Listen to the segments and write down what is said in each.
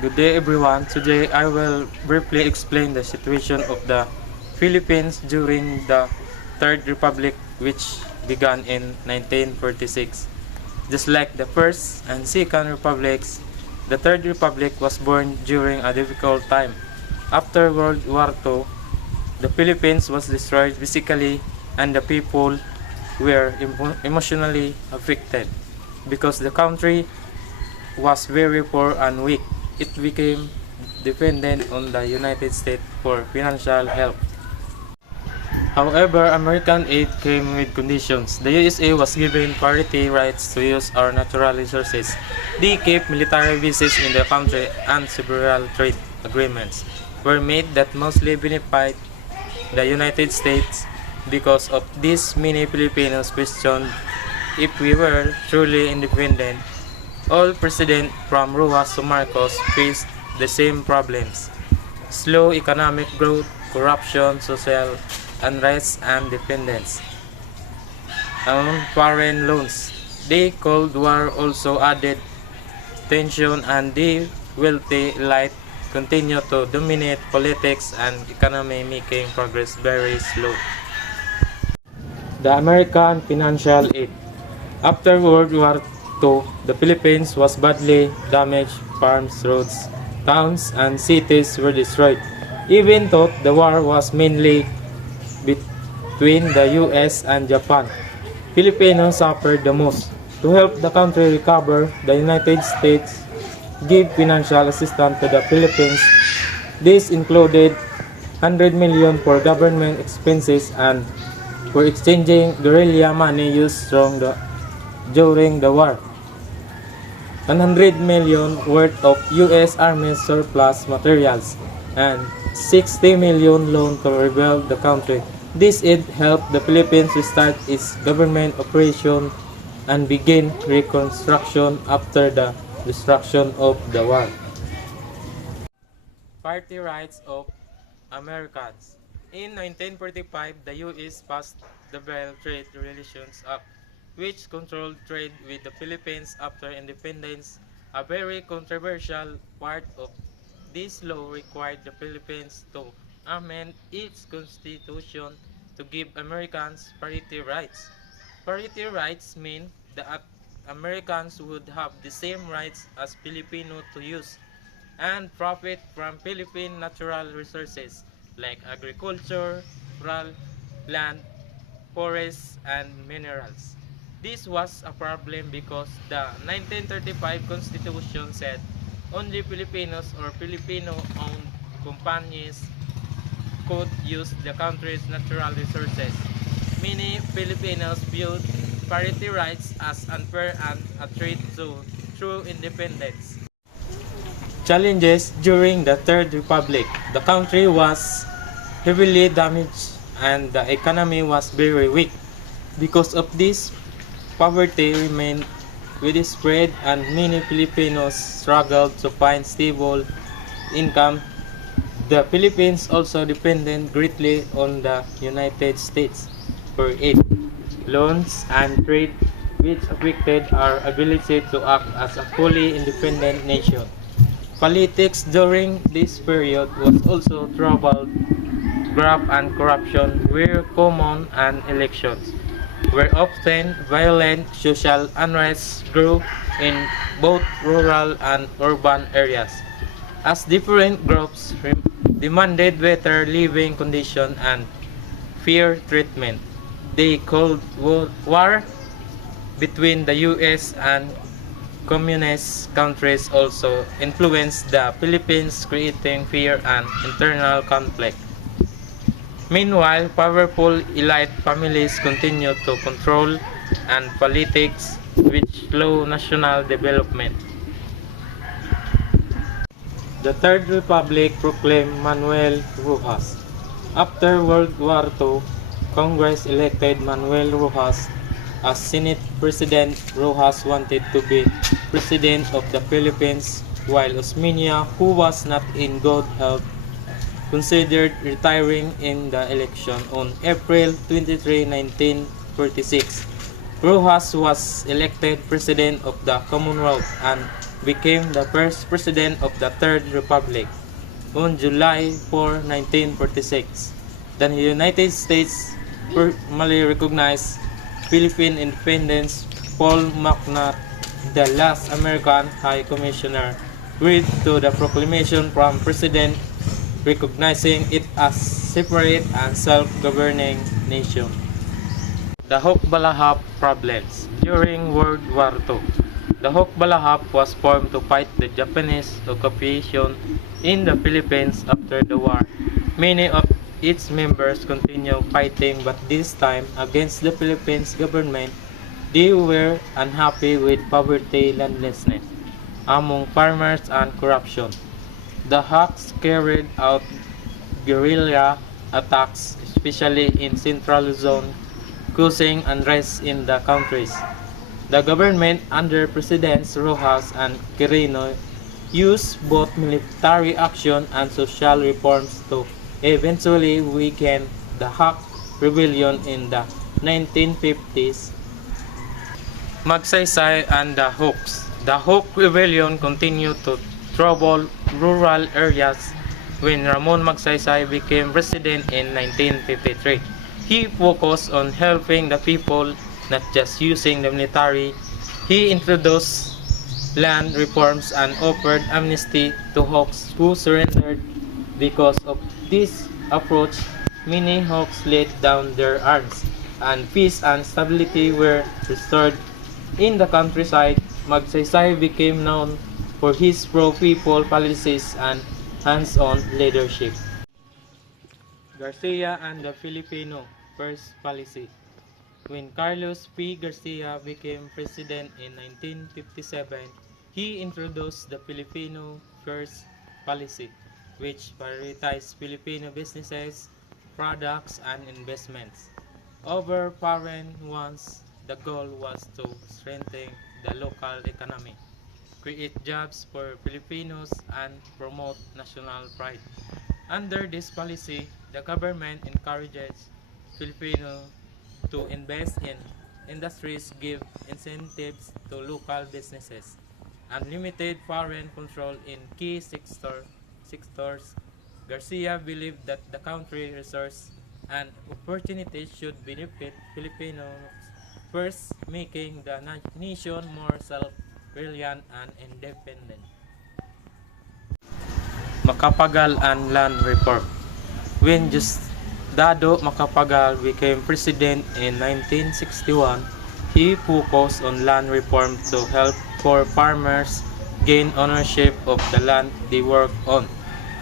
Good day everyone. Today I will briefly explain the situation of the Philippines during the Third Republic which began in 1946. Just like the First and Second Republics, the Third Republic was born during a difficult time. After World War II, the Philippines was destroyed physically and the people were emotionally affected because the country was very poor and weak. It became dependent on the United States for financial help. However, American aid came with conditions. The USA was given priority rights to use our natural resources. They kept military bases in the country and several trade agreements were made that mostly benefit the United States. Because of this, many Filipinos questioned if we were truly independent. All presidents from Rojas to Marcos faced the same problems: slow economic growth, corruption, social unrest, and dependence on foreign loans. The Cold War also added tension, and the wealthy elite continued to dominate politics and economy, making progress very slow. The American financial aid. After World War II, the Philippines was badly damaged. Farms, roads, towns, and cities were destroyed. Even though the war was mainly between the US and Japan, Filipinos suffered the most. To help the country recover, the United States gave financial assistance to the Philippines. This included 100 million for government expenses and for exchanging guerrilla money used during the war. 100 million worth of US Army surplus materials, and 60 million loan to rebuild the country. This aid helped the Philippines restart its government operation and begin reconstruction after the destruction of the war. Party rights of Americans. In 1945, the US passed the Bell Trade Relations Act, which controlled trade with the Philippines after independence. A very controversial part of this law required the Philippines to amend its constitution to give Americans parity rights. Parity rights mean that Americans would have the same rights as Filipino to use and profit from Philippine natural resources like agriculture, rural land, forests, and minerals. This was a problem because the 1935 Constitution said only Filipinos or Filipino-owned companies could use the country's natural resources. Many Filipinos viewed parity rights as unfair and a threat to true independence. Challenges during the Third Republic. The country was heavily damaged and the economy was very weak. Because of this, poverty remained widespread and many Filipinos struggled to find stable income. The Philippines also depended greatly on the United States for aid, loans, and trade, which affected our ability to act as a fully independent nation. Politics during this period was also troubled. Graft and corruption were common, and elections were often violent. Social unrest grew in both rural and urban areas as different groups demanded better living conditions and fair treatment. The Cold War between the US and communist countries also influenced the Philippines, creating fear and internal conflict. Meanwhile, powerful elite families continued to control and politics, which slow national development. The Third Republic proclaimed Manuel Rojas. After World War II, Congress elected Manuel Rojas as Senate President. Rojas wanted to be President of the Philippines, while Osmeña, who was not in good health, considered retiring in the election on April 23, 1946. Rojas was elected President of the Commonwealth and became the first president of the Third Republic. On July 4, 1946, the United States formally recognized Philippine independence. Paul McNutt, the last American High Commissioner, agreed to the proclamation from President recognizing it as separate and self-governing nation. The Hukbalahap Problems. During World War II, the Hukbalahap was formed to fight the Japanese occupation in the Philippines after the war. Many of its members continued fighting, but this time against the Philippines government. They were unhappy with poverty, landlessness among farmers, and corruption. The Huks carried out guerrilla attacks, especially in Central Luzon, causing unrest in the countries. The government under Presidents Rojas and Quirino used both military action and social reforms to eventually weaken the Huk rebellion in the 1950s. Magsaysay and the Huks. The Huk rebellion continued to trouble rural areas when Ramon Magsaysay became president in 1953. He focused on helping the people, not just using the military. He introduced land reforms and offered amnesty to Huks who surrendered. Because of this approach, many Huks laid down their arms, and peace and stability were restored in the countryside. Magsaysay became known for his pro-people policies and hands-on leadership. Garcia and the Filipino First Policy. When Carlos P. Garcia became president in 1957, he introduced the Filipino First Policy, which prioritized Filipino businesses, products, and investments over foreign ones. The goal was to strengthen the local economy, create jobs for Filipinos, and promote national pride. Under this policy, the government encourages Filipinos to invest in industries, give incentives to local businesses, and limited foreign control in key sectors. Garcia believed that the country resources and opportunities should benefit Filipinos first, making the nation more self-reliant and independent. Macapagal and land reform. When Diosdado Macapagal became president in 1961, he focused on land reform to help poor farmers gain ownership of the land they work on.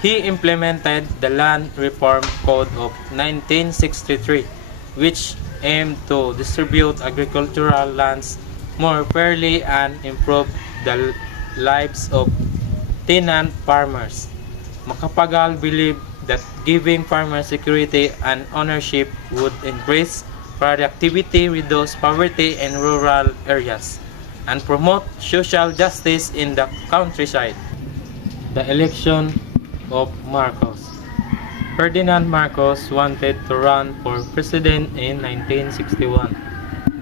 He implemented the Land Reform Code of 1963, which aimed to distribute agricultural lands more fairly and improve the lives of tenant farmers. Macapagal believed that giving farmers security and ownership would increase productivity, reduce poverty in rural areas, and promote social justice in the countryside. The election of Marcos. Ferdinand Marcos wanted to run for president in 1961,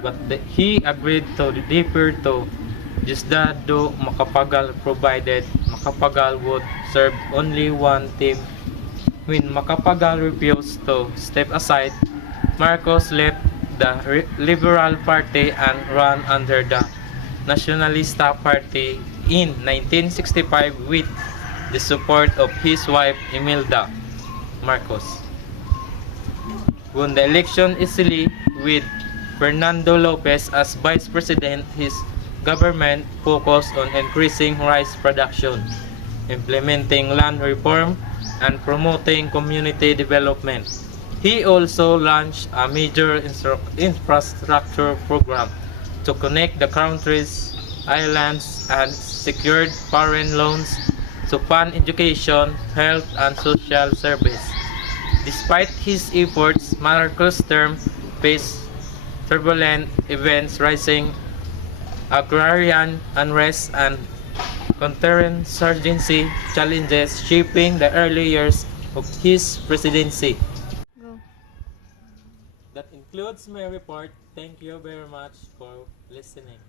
but he agreed to defer to Diosdado Macapagal provided Macapagal would serve only one term. When Macapagal refused to step aside, Marcos left the Liberal Party and ran under the Nacionalista Party in 1965 with the support of his wife Imelda Marcos. Won the election easily with Fernando Lopez as vice president. His government focused on increasing rice production, implementing land reform, and promoting community development. He also launched a major infrastructure program to connect the country's islands and secured foreign loans to fund education, health, and social service. Despite his efforts, Marcos' term faced turbulent events, rising agrarian unrest, and counterinsurgency challenges shaping the early years of his presidency. Go. That includes my report. Thank you very much for listening.